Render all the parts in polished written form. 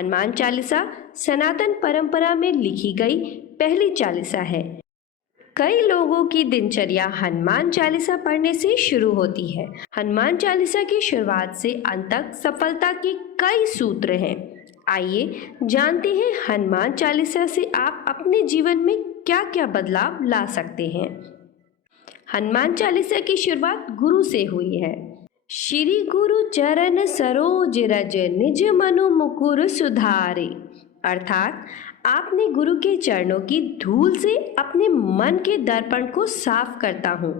हनुमान चालीसा सनातन परंपरा में लिखी गई पहली चालीसा है। कई लोगों की दिनचर्या हनुमान चालीसा पढ़ने से शुरू होती है। हनुमान चालीसा की शुरुआत से अंत तक सफलता के कई सूत्र हैं। आइए जानते हैं हनुमान चालीसा से आप अपने जीवन में क्या क्या बदलाव ला सकते हैं। हनुमान चालीसा की शुरुआत गुरु से हुई है। श्री गुरु चरण सरोज रज निज मनु मुकुर सुधारे, अर्थात आपने गुरु के चरणों की धूल से अपने मन के दर्पण को साफ करता हूँ।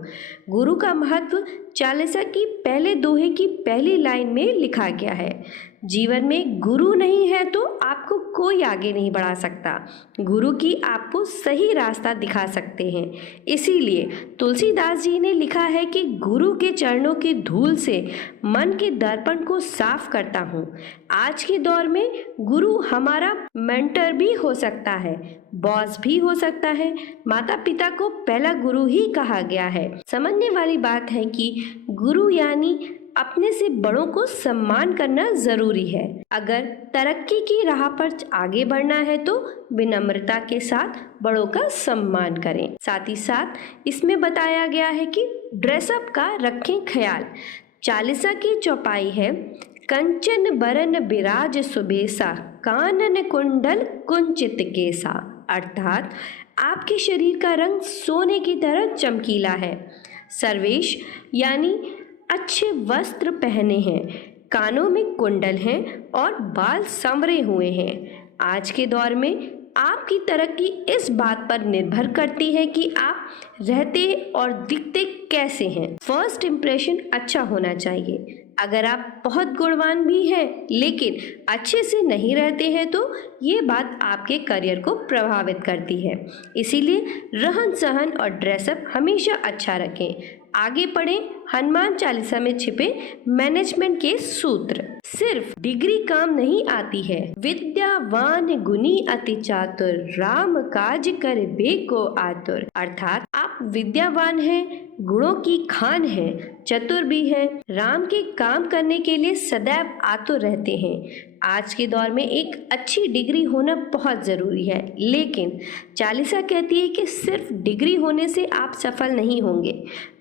गुरु का महत्व चालीसा की पहले दोहे की पहली लाइन में लिखा गया है। जीवन में गुरु नहीं है तो आपको कोई आगे नहीं बढ़ा सकता। गुरु की आपको सही रास्ता दिखा सकते हैं। इसीलिए तुलसीदास जी ने लिखा है कि गुरु के चरणों की धूल से मन के दर्पण को साफ करता हूँ। आज के दौर में गुरु हमारा मेंटर भी हो सकता है, बॉस भी हो सकता है। माता पिता को पहला गुरु ही कहा गया है। समझने वाली बात है कि गुरु यानी अपने से बड़ों को सम्मान करना जरूरी है। अगर तरक्की की राह पर आगे बढ़ना है तो विनम्रता के साथ बड़ों का सम्मान करें। साथ ही साथ इसमें बताया गया है कि ड्रेसअप का रखें ख्याल। चालीसा की चौपाई है, कंचन बरन बिराज सुबेसा, कानन कुंडल कुंचित केसा, अर्थात आपके शरीर का रंग सोने की तरह चमकीला है। सर्वेश यानी अच्छे वस्त्र पहने हैं, कानों में कुंडल हैं और बाल संवरे हुए हैं। आज के दौर में आपकी तरक्की इस बात पर निर्भर करती है कि आप रहते और दिखते कैसे हैं। फर्स्ट इम्प्रेशन अच्छा होना चाहिए। अगर आप बहुत गुणवान भी हैं लेकिन अच्छे से नहीं रहते हैं तो ये बात आपके करियर को प्रभावित करती है। इसीलिए रहन सहन और ड्रेसअप हमेशा अच्छा रखें। आगे पढ़ें हनुमान चालीसा में छिपे मैनेजमेंट के सूत्र। सिर्फ डिग्री काम नहीं आती है। विद्यावान गुणी अति चातुर, राम काज कर बेको आतुर, अर्थात आप विद्यावान हैं, गुणों की खान हैं, चतुर भी हैं, राम के काम करने के लिए सदैव आतुर रहते हैं। आज के दौर में एक अच्छी डिग्री होना बहुत ज़रूरी है, लेकिन चालीसा कहती है कि सिर्फ डिग्री होने से आप सफल नहीं होंगे।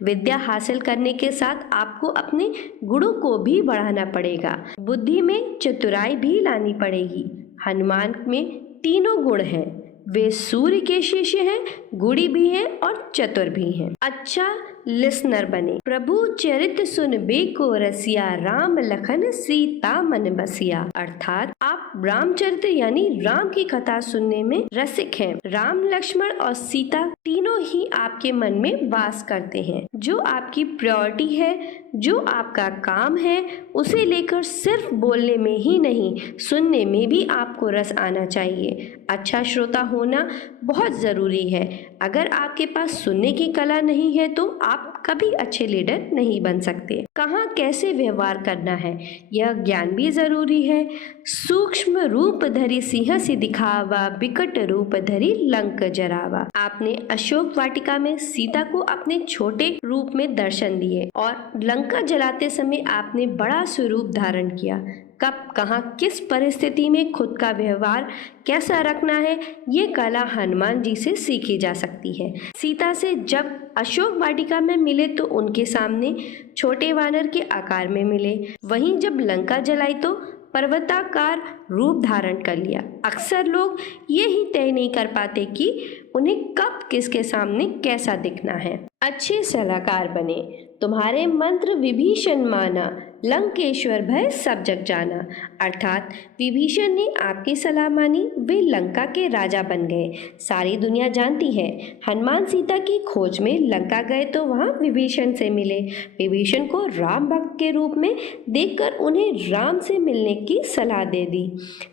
विद्या हासिल करने के साथ आपको अपने गुणों को भी बढ़ाना पड़ेगा। बुद्धि में चतुराई भी लानी पड़ेगी। हनुमान में तीनों गुण हैं। वे सूर्य के शिष्य हैं, गुणी भी हैं और चतुर भी हैं। अच्छा लिसनर बने। प्रभु चरित सुन बेको रसिया, राम लखन सीता मन बसिया, अर्थात आप रामचरित यानी राम की कथा सुनने में रसिक हैं। राम लक्ष्मण और सीता तीनों ही आपके मन में वास करते हैं। जो आपकी प्रायोरिटी है, जो आपका काम है, उसे लेकर सिर्फ बोलने में ही नहीं, सुनने में भी आपको रस आना चाहिए। अच्छा श्रोता होना बहुत ज़रूरी है। अगर आपके पास सुनने की कला नहीं है तो आप कभी अच्छे लीडर नहीं बन सकते। कहाँ कैसे व्यवहार करना है यह ज्ञान भी ज़रूरी है। सूक्ष्म रूप धरी सिंह सी दिखावा, विकट रूप धरी लंक जरावा। आपने अशोक वाटिका में सीता को अपने छोटे रूप में दर्शन दिए और लंका जलाते समय आपने बड़ा स्वरूप धारण किया। कब कहाँ किस परिस्थिति में खुद का व्यवहार कैसा रखना है, ये कला हनुमान जी से सीखी जा सकती है। सीता से जब अशोक वाटिका में मिले तो उनके सामने छोटे वानर के आकार में मिले, वहीं जब लंका जलाई तो पर्वताकार रूप धारण कर लिया। अक्सर लोग ये ही तय नहीं कर पाते कि उन्हें कब किसके सामने कैसा दिखना है। अच्छे सलाहकार बने। तुम्हारे मंत्र विभीषण माना, लंकेश्वर भय सब जग जाना, अर्थात विभीषण ने आपकी सलाह मानी, वे लंका के राजा बन गए। सारी दुनिया जानती है हनुमान सीता की खोज में लंका गए तो वहाँ विभीषण से मिले। विभीषण को राम भक्त के रूप में देखकर उन्हें राम से मिलने की सलाह दे दी।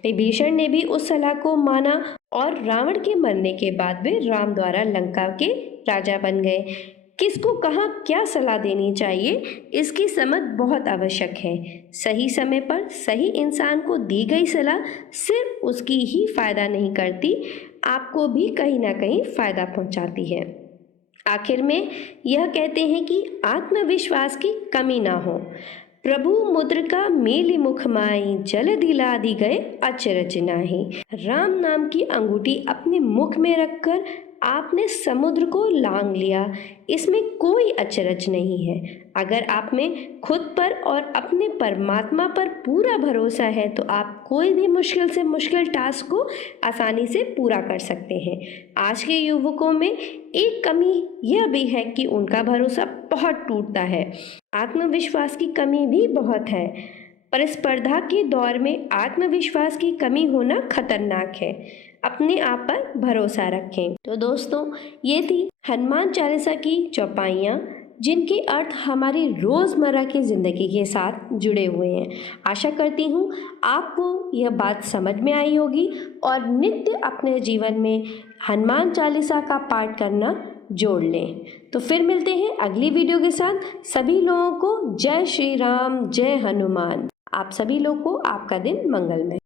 विभीषण ने भी उस सलाह को माना और रावण के मरने के बाद वे राम द्वारा लंका के राजा बन गए। किसको कहाँ क्या सलाह देनी चाहिए, इसकी समझ बहुत आवश्यक है। सही समय पर सही इंसान को दी गई सलाह सिर्फ उसकी ही फायदा नहीं करती, आपको भी कहीं ना कहीं फायदा पहुंचाती है। आखिर में यह कहते हैं कि आत्मविश्वास की कमी ना हो। प्रभु मुद्रिका मेली मुख माई, जल दिला दी गए अचरज नाही। राम नाम की अंगूठी अपने मुख में रखकर आपने समुद्र को लांग लिया, इसमें कोई अचरज नहीं है। अगर आप में खुद पर और अपने परमात्मा पर पूरा भरोसा है तो आप कोई भी मुश्किल से मुश्किल टास्क को आसानी से पूरा कर सकते हैं। आज के युवकों में एक कमी यह भी है कि उनका भरोसा बहुत टूटता है। आत्मविश्वास की कमी भी बहुत है। प्रतिस्पर्धा के दौर में आत्मविश्वास की कमी होना खतरनाक है। अपने आप पर भरोसा रखें। तो दोस्तों, ये थी हनुमान चालीसा की चौपाइयाँ, जिनके अर्थ हमारी रोज़मर्रा की ज़िंदगी के साथ जुड़े हुए हैं। आशा करती हूँ आपको यह बात समझ में आई होगी और नित्य अपने जीवन में हनुमान चालीसा का पाठ करना जोड़ लें। तो फिर मिलते हैं अगली वीडियो के साथ। सभी लोगों को जय श्री राम, जय हनुमान। आप सभी लोग को आपका दिन मंगलमय।